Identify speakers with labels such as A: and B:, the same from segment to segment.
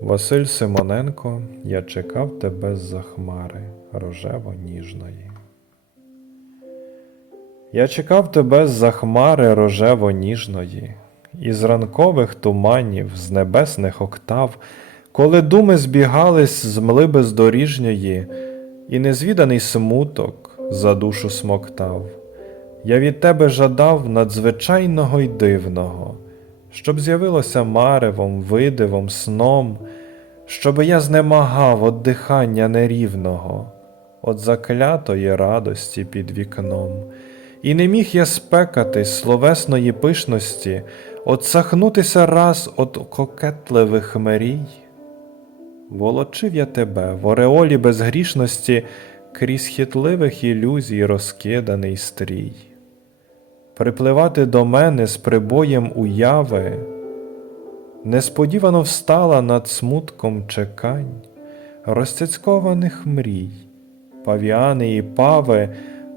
A: Василь Симоненко, я чекав тебе з-за хмари рожево ніжної. Я чекав тебе з-за хмари рожево ніжної, із ранкових туманів, з небесних октав, коли думи збігались з мли бездоріжньої, і незвіданий смуток за душу смоктав. Я від тебе жадав надзвичайного й дивного, щоб з'явилося маревом, видивом, сном, щоби я знемагав од дихання нерівного, от заклятої радості під вікном, і не міг я спекатись словесної пишності, отсахнутися раз от кокетливих мрій. Волочив я тебе в ореолі безгрішності крізь хитливих ілюзій розкиданий стрій. Припливати до мене з прибоєм уяви, несподівано встала над смутком чекань, розцяцькованих мрій, павіани і пави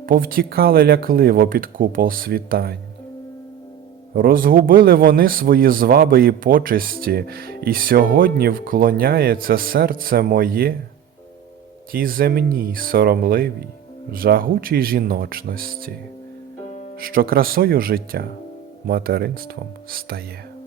A: повтікали лякливо під купол світань. Розгубили вони свої зваби і почесті, і сьогодні вклоняється серце моє. Тій земній соромливій, жагучій жіночності, що красою життя материнством стає.